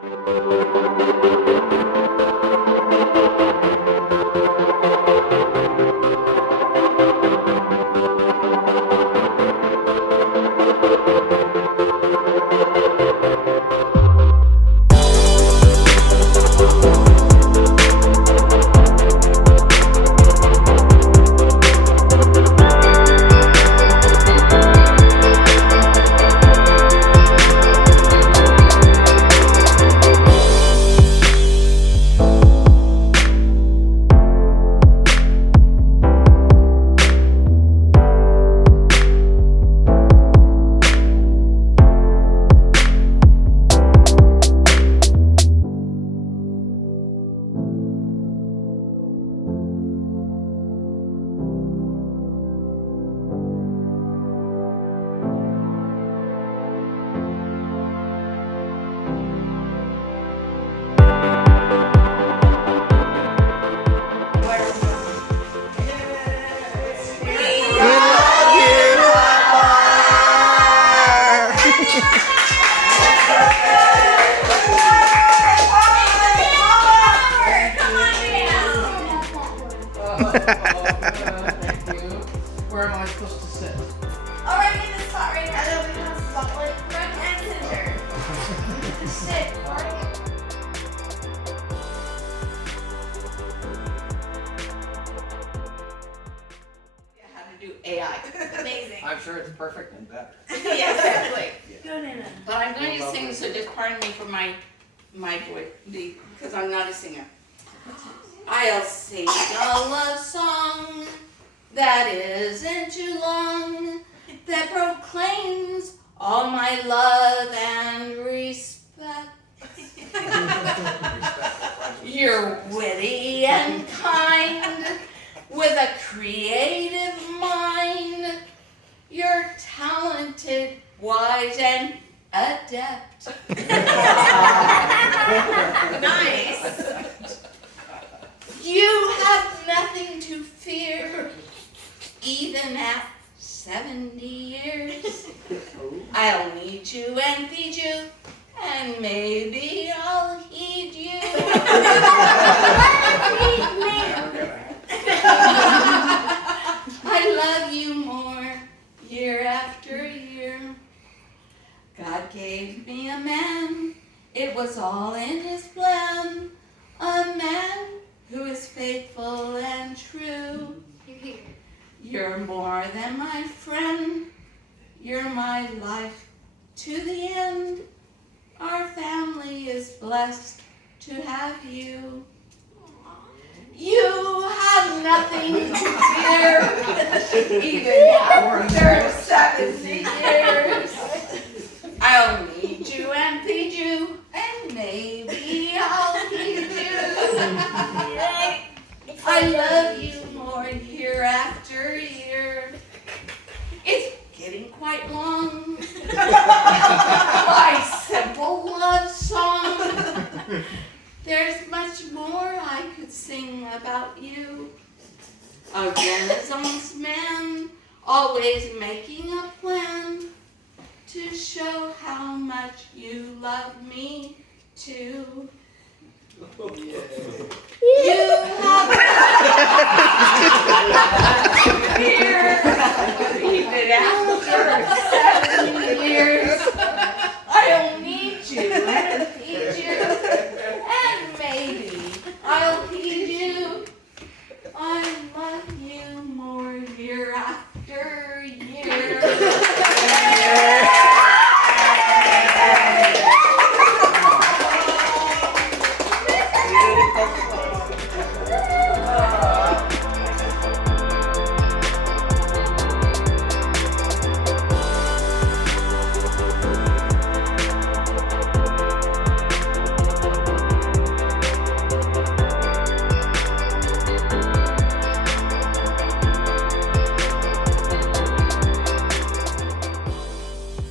Thank you. Where am I supposed to sit? Alright, in this spot right now, that'll become spotlight front and center. Sit, alright? How to do AI. Amazing. I'm sure it's perfect and better. Yeah, exactly. Go Nana. But I'm going to sing, so just pardon me for my voice, because I'm not a singer. I'll sing a love song that isn't too long, that proclaims all my love and respect. You're witty and kind, with a creative mind. You're talented, wise, and adept. Nice. You have nothing to fear, even at 70 years. I'll need you and feed you, and maybe I'll heed you. I love you more year after year. God gave me a man, it was all in his plan. A man who is faithful and true. You're more than my friend, you're my life to the end. Our family is blessed to have you. You have nothing to fear, even after 70 years. I'll need you and feed you, and maybe I'll feed you. I love you more year after year. It's getting quite long. My simple love song. There's much more I could sing about you. A Renaissance man, always making a plan to show how much you love me too. You have fear, even after 7 years. I'll need you and feed you, and maybe I'll feed you. I love you more year after year.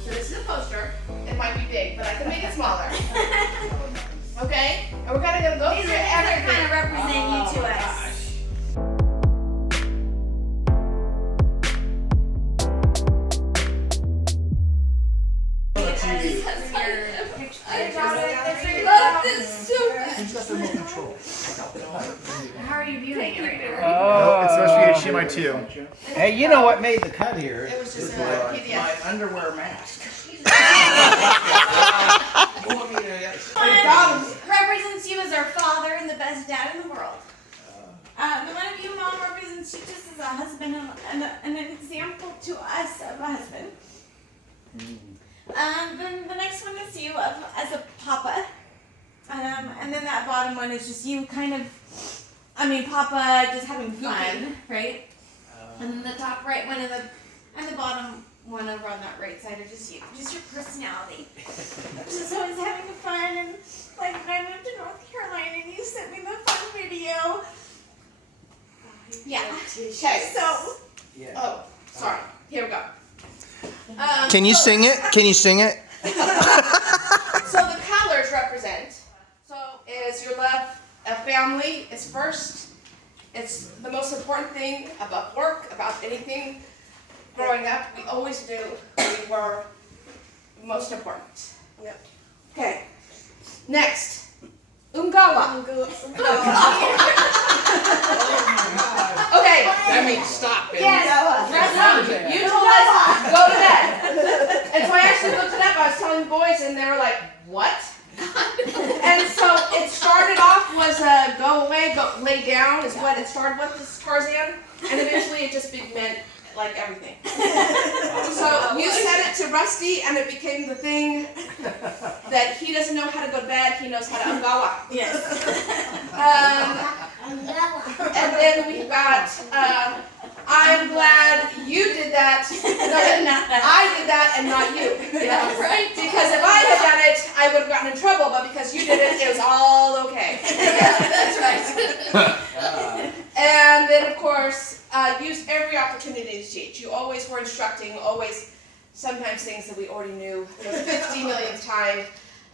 So this is a poster. It might be big, but I can make it smaller. Okay? And we're gonna go These through are everything. kind of represent you to us. I got it. I love this so much. Who's got the remote control? How are you viewing it right now? Oh, it's supposed to be HDMI 2. Hey, you know what made the cut here? It was just a My PDF. underwear mask. Represents you as our father and the best dad in the world. The one of you, Mom, represents you just as a husband and an example to us of a husband. Then the next one is you as a papa. And then that bottom one is just you kind of, Papa just having fun, right? And then the top right one and the bottom one over on that right side are just you, just your personality. Just always having fun, and like when I moved to North Carolina and you sent me the fun video. Yeah. Okay. So. Yeah. Oh, sorry. Here we go. Can you sing it? Can you sing it? So the colors represent. So is your love of family is first. It's the most important thing about work, about anything. Growing up, we always knew we were most important. Yep. Okay. Next, Ungawa. Okay. That means stop. Baby. Yes. You told us go to bed. And so I actually looked it up. I was telling the boys, and they were like, "What?" And so it started off was go away, go lay down is what it started with. This Tarzan, and eventually it just meant like everything. So you said it to Rusty, and it became the thing that he doesn't know how to go to bed. He knows how to ungawa. Yes. And then we've got, I'm glad you did that. No, I did that and not you. Yeah, right. Because if I had done it, I would have gotten in trouble, but because you did it, it was all okay. Yeah, that's right. And then, of course, use every opportunity to teach. You always were instructing, always, sometimes things that we already knew for the 50 millionth time,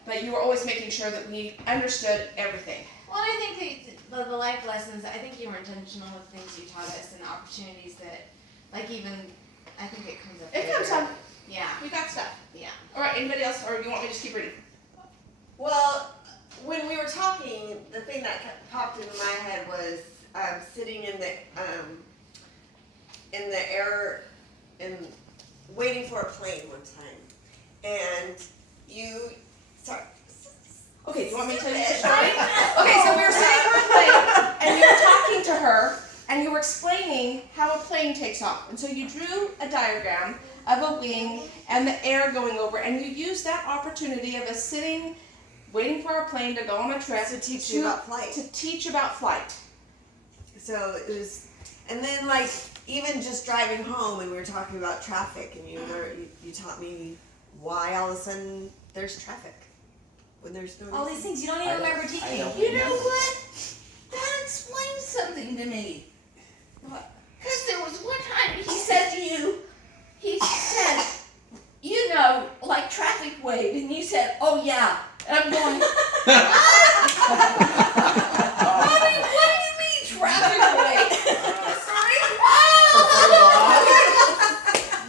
but you were always making sure that we understood everything. Well, I think the life lessons, I think you were intentional with things you taught us and the opportunities that, like even, I think it comes up It later. comes on. Yeah, We got stuff. yeah. All right, anybody else, or you want me to just keep reading? Well, when we were talking, the thing that popped into my head was sitting in the air and waiting for a plane one time, and you. Sorry. Okay, do you want me to tell you the story? Okay, so we were sitting on a plane, and you were talking to her, and you were explaining how a plane takes off. And so you drew a diagram of a wing and the air going over, and you used that opportunity of us sitting, waiting for our plane to go on a trip To teach you about flight. To teach about flight. So it was, and then like even just driving home, and we were talking about traffic, and you taught me why all of a sudden there's traffic when there's no. All these things you don't even remember teaching. You know what? That explains something to me. Because there was one time he said to you, he said, you know, like traffic wave, and you said, oh yeah. And I'm going, Mommy, what do you mean traffic wave?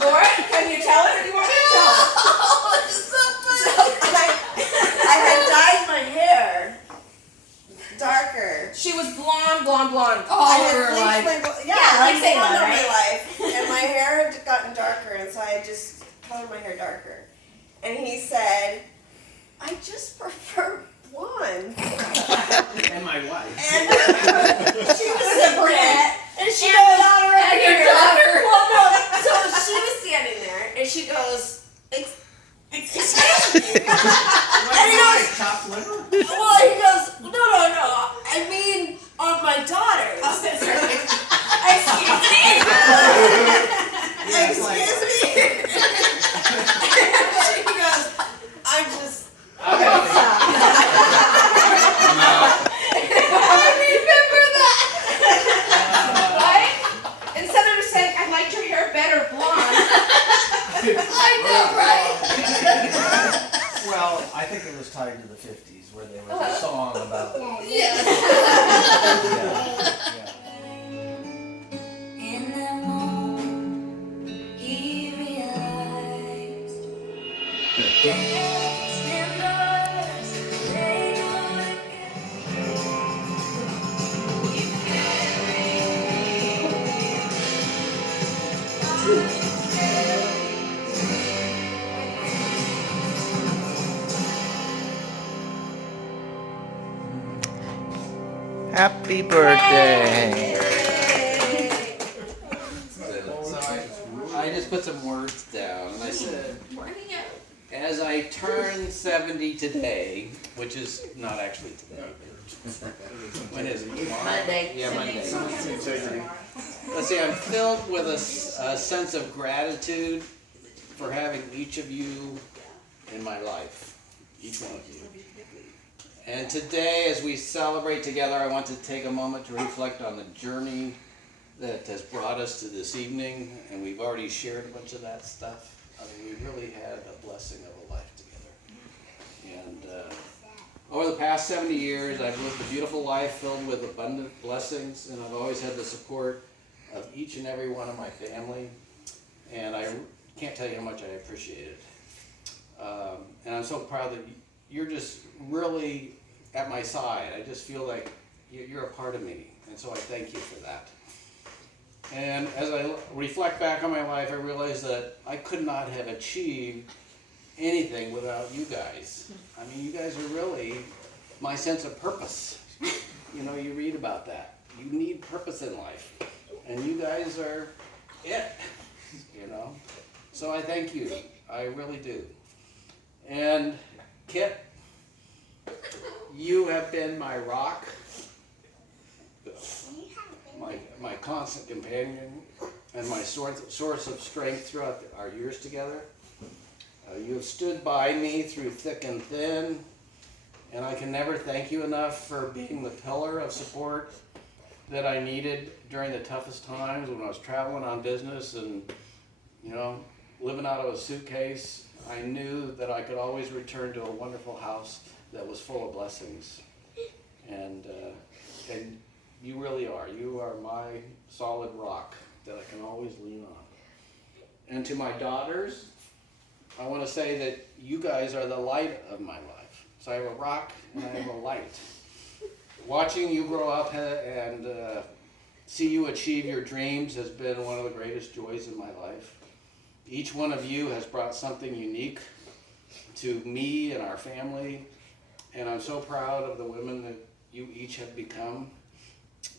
Laura, can you tell it, or do you want me to tell it? Oh, it's so funny. I had dyed my hair darker. She was blonde. I All had over bleached life. like Sayla, all over right? my life, and my hair had gotten darker, and so I just colored my hair darker. And he said, "I just prefer blonde." And my wife. And she was a brunette, and she And goes, daughter over And your here. daughter. "Well, no." So she was standing there, and she goes, "Excuse me." And he goes, top liver? Well, he goes, "No. I mean, on my daughters." Excuse me. Yeah, it's like- Excuse me. She goes, "I'm just." Okay. I remember that. Right? Instead of just saying, I liked your hair better blonde. I know, right? Well, I think it was tied to the 50s where there was a song about. Yes. In that moment, he realized the Happy birthday. So I just put some words down, and I said, as I turn 70 today, which is not actually today. When is it? Tomorrow? Monday. Yeah, Monday. Let's see, I'm filled with a sense of gratitude for having each of you in my life. Each one of you. And today, as we celebrate together, I want to take a moment to reflect on the journey that has brought us to this evening, and we've already shared a bunch of that stuff. I mean, we really had a blessing of a life together. And over the past 70 years, I've lived a beautiful life filled with abundant blessings, and I've always had the support of each and every one of my family, and I can't tell you how much I appreciate it. And I'm so proud that you're just really at my side. I just feel like you're a part of me, and so I thank you for that. And as I reflect back on my life, I realize that I could not have achieved anything without you guys. I mean, you guys are really my sense of purpose. You know, you read about that. You need purpose in life, and you guys are it, you know. So I thank you. I really do. And Kit, you have been my rock, my constant companion, and my source of strength throughout our years together. You have stood by me through thick and thin, and I can never thank you enough for being the pillar of support that I needed during the toughest times when I was traveling on business and, you know, living out of a suitcase. I knew that I could always return to a wonderful house that was full of blessings. And you really are. You are my solid rock that I can always lean on. And to my daughters, I want to say that you guys are the light of my life. So I have a rock and I have a light. Watching you grow up and see you achieve your dreams has been one of the greatest joys in my life. Each one of you has brought something unique to me and our family, and I'm so proud of the women that you each have become,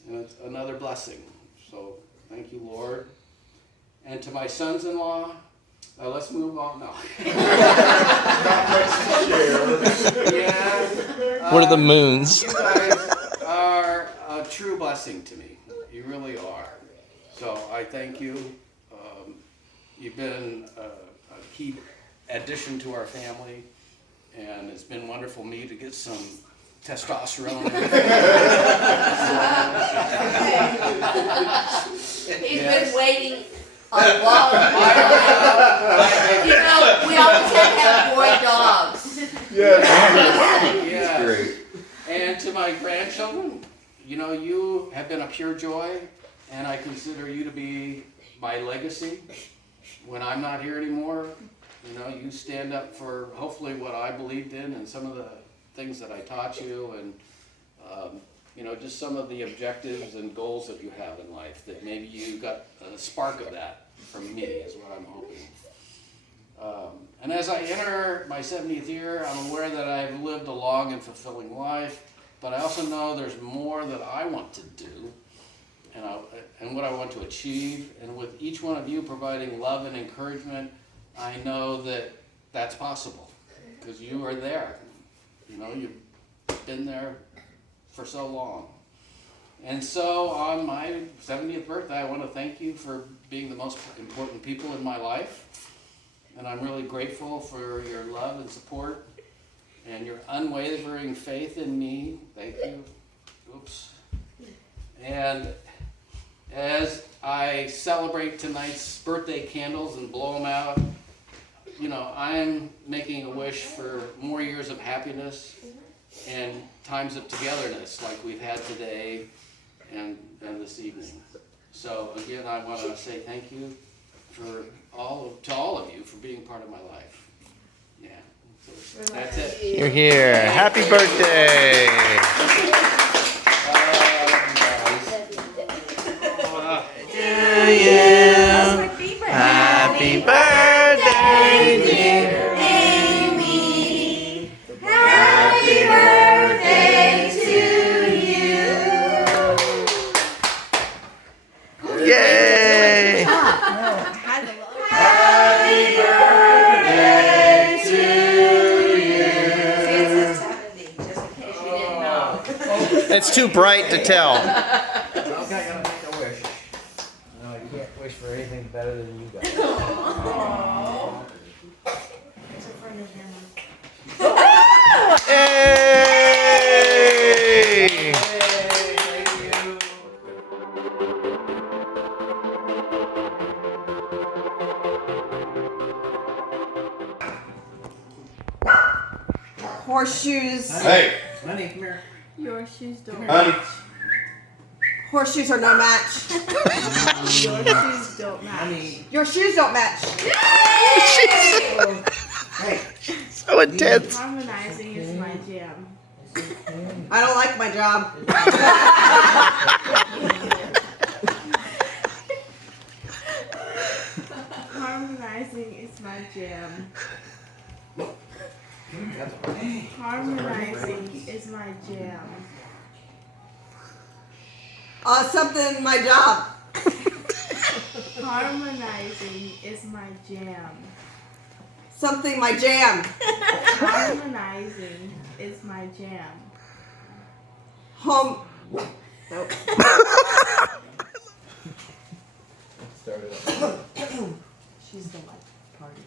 and it's another blessing. So thank you, Lord. And to my sons-in-law, let's move on now. Yeah. What are the moons? You guys are a true blessing to me. You really are. So I thank you. You've been a key addition to our family, and it's been wonderful for me to get some testosterone. He's been waiting a long time. You know, we always have to have boy dogs. Yeah. Great. And to my grandchildren, you know, you have been a pure joy, and I consider you to be my legacy. When I'm not here anymore, you know, you stand up for hopefully what I believed in and some of the things that I taught you, and you know, just some of the objectives and goals that you have in life, that maybe you got a spark of that from me is what I'm hoping. And as I enter my 70th year, I'm aware that I've lived a long and fulfilling life, but I also know there's more that I want to do and what I want to achieve. And with each one of you providing love and encouragement, I know that that's possible because you are there. You know, you've been there for so long. And so on my 70th birthday, I want to thank you for being the most important people in my life. And I'm really grateful for your love and support and your unwavering faith in me. Thank you. Oops. And as I celebrate tonight's birthday candles and blow them out, you know, I'm making a wish for more years of happiness and times of togetherness like we've had today and this evening. So again, I want to say thank you to all of you for being part of my life. Yeah, so that's it. You're here. Happy birthday. To you. Happy birthday, dear Amy. Happy birthday to you. It's too bright to tell. Okay, gotta make a wish. No, you can't wish for anything better than you got. Yay! Thank you. Horseshoes. Hey, Honey, come here. Your shoes don't honey. Horseshoes are no match. Your shoes don't match. Honey. Your shoes don't match. Hey. So intense. Harmonizing is my jam. I don't like my job. Harmonizing is my jam. Harmonizing is my jam. Something my job. Harmonizing is my jam. Something my jam. Harmonizing is my jam. Home. Nope. She's the life party.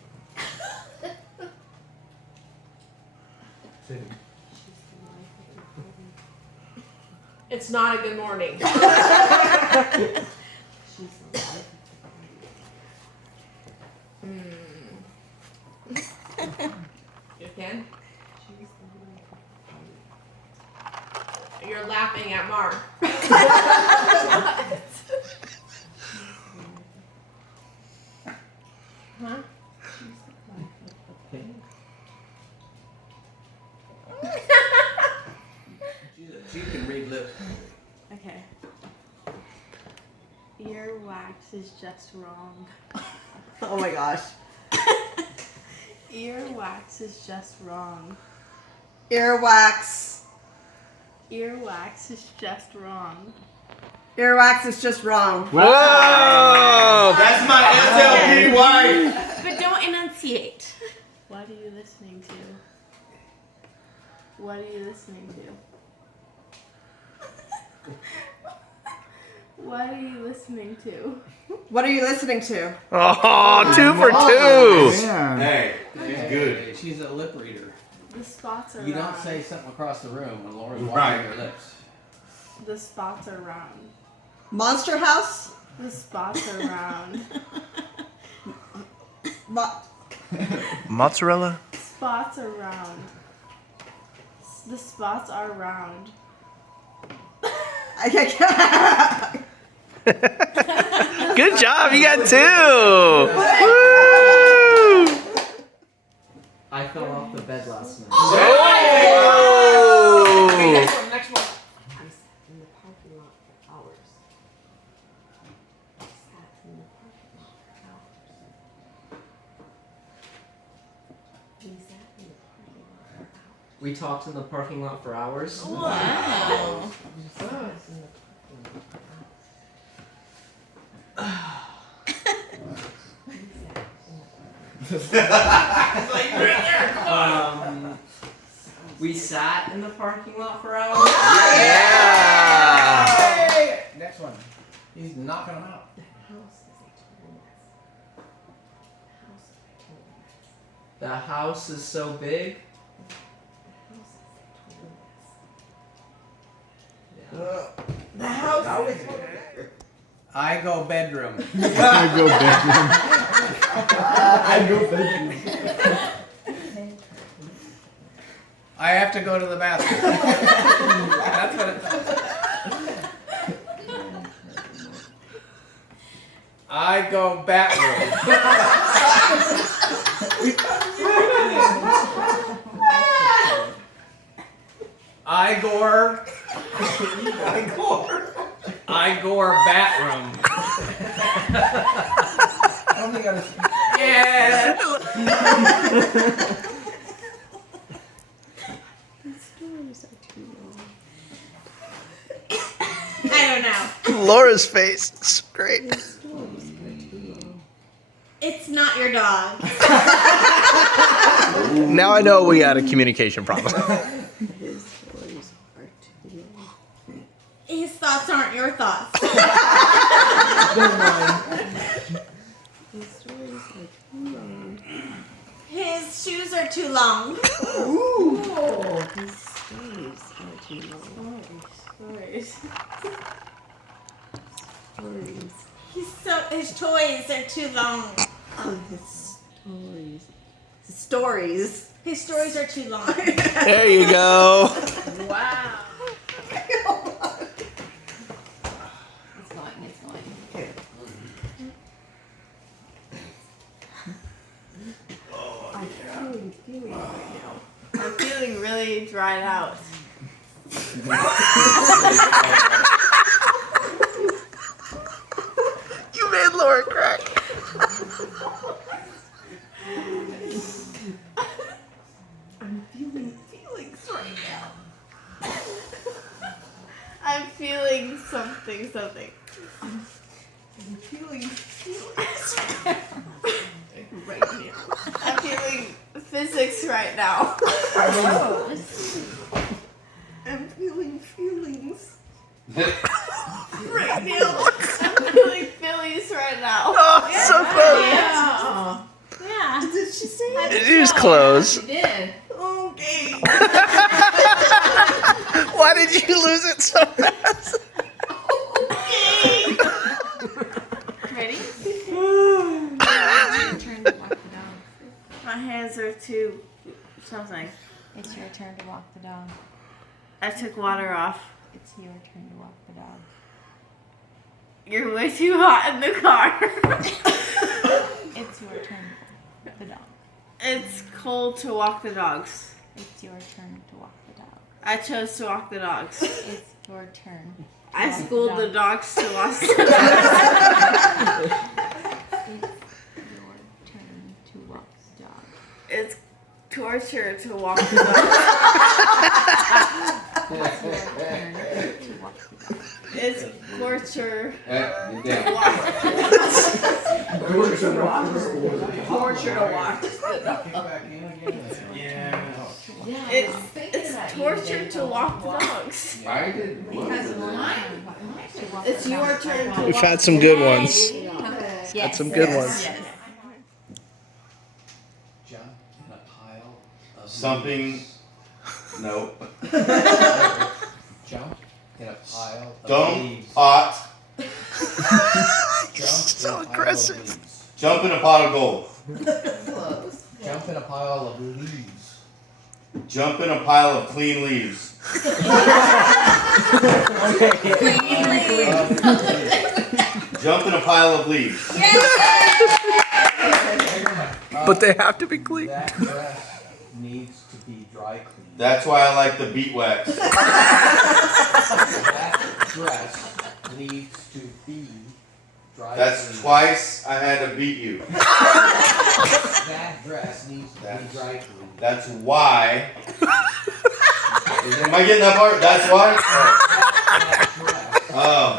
It's not a good morning. She's the life. You can? You're laughing at Mark. Huh? She can read lips. Okay. Earwax is just wrong. Oh my gosh. Earwax is just wrong. Earwax. Earwax is just wrong. Earwax is just wrong. Whoa! That's my SLP wife. But don't enunciate. What are you listening to? What are you listening to? What are you listening to? What are you listening to? Oh, 2 for 2. Man. Hey, she's good. Hey, she's a lip reader. The spots are You round. don't say something across the room when Laura's Right. watching her lips. The spots are round. Monster House? The spots are round. Mozzarella? Spots are round. The spots are round. I can't. Good job, you got 2. Woo! I fell off the bed last night. Oh! Next one. In the parking lot for hours. Sat in the parking lot for hours. We sat in the parking lot for hours. We talked in the parking lot for hours. Wow. We sat in the parking lot for We sat in the parking lot for hours. Yeah! Hey! Next one. He's knocking them out. The house is a total mess. The house is so big. The house. I go bedroom. I go bedroom. I go bedroom. I have to go to the bathroom. That's what it does. I go bathroom. I gore bathroom. I don't think I was. Yeah. I don't know. Laura's face. It's great. It's not your dog. Now I know we got a communication problem. His stories are too long. thoughts aren't your thoughts. Don't mind. His shoes are too long. Ooh. His stories are too long. Stories. His toys are too long. Oh, his stories. His stories. His stories are too long. There you go. Wow. It's going. Okay. I'm feeling right now. I'm feeling really dried out. You made Laura crack. I'm feeling feelings right now. I'm feeling something. I'm feeling feelings right now. I'm feeling physics right now. I'm feeling feelings right now. I'm feeling Phillies right now. Oh, so close. Yeah. Did she say it? It was close. You did. Okay. Why did you lose it so fast? Ready? It's your turn to walk the dog. My hands are too something. It's your turn to walk the dog. I took water off. It's your turn to walk the dog. You're way too hot in the car. It's your turn to walk the dog. It's cold to walk the dogs. It's your turn to walk the dog. I chose to walk the dogs. It's your turn. I walk the schooled the dog. dogs to walk the dogs. It's your turn to walk the dog. It's torture to walk the dogs. It's your turn to walk the dog. Torture to watch. It's torture to walk the dogs. I did. It's your turn to We've walk had some good ones. Yes. Had some good ones. Yes. Jump in a pile of Something. No. Jump in a pile of Dump. leaves. Hot. Jump So in a pile of aggressive. leaves. Jump in a pot of gold. Jump in a pile of leaves. Jump in a pile of clean leaves. Jump in a pile of leaves. But they have to be clean. That dress needs to be dry cleaned. That's why I like the beat wax. That dress needs to be dry That's cleaned. twice I had to beat you. That dress needs to be dry cleaned. That's why. Am I getting that part? That's why? That dress Oh.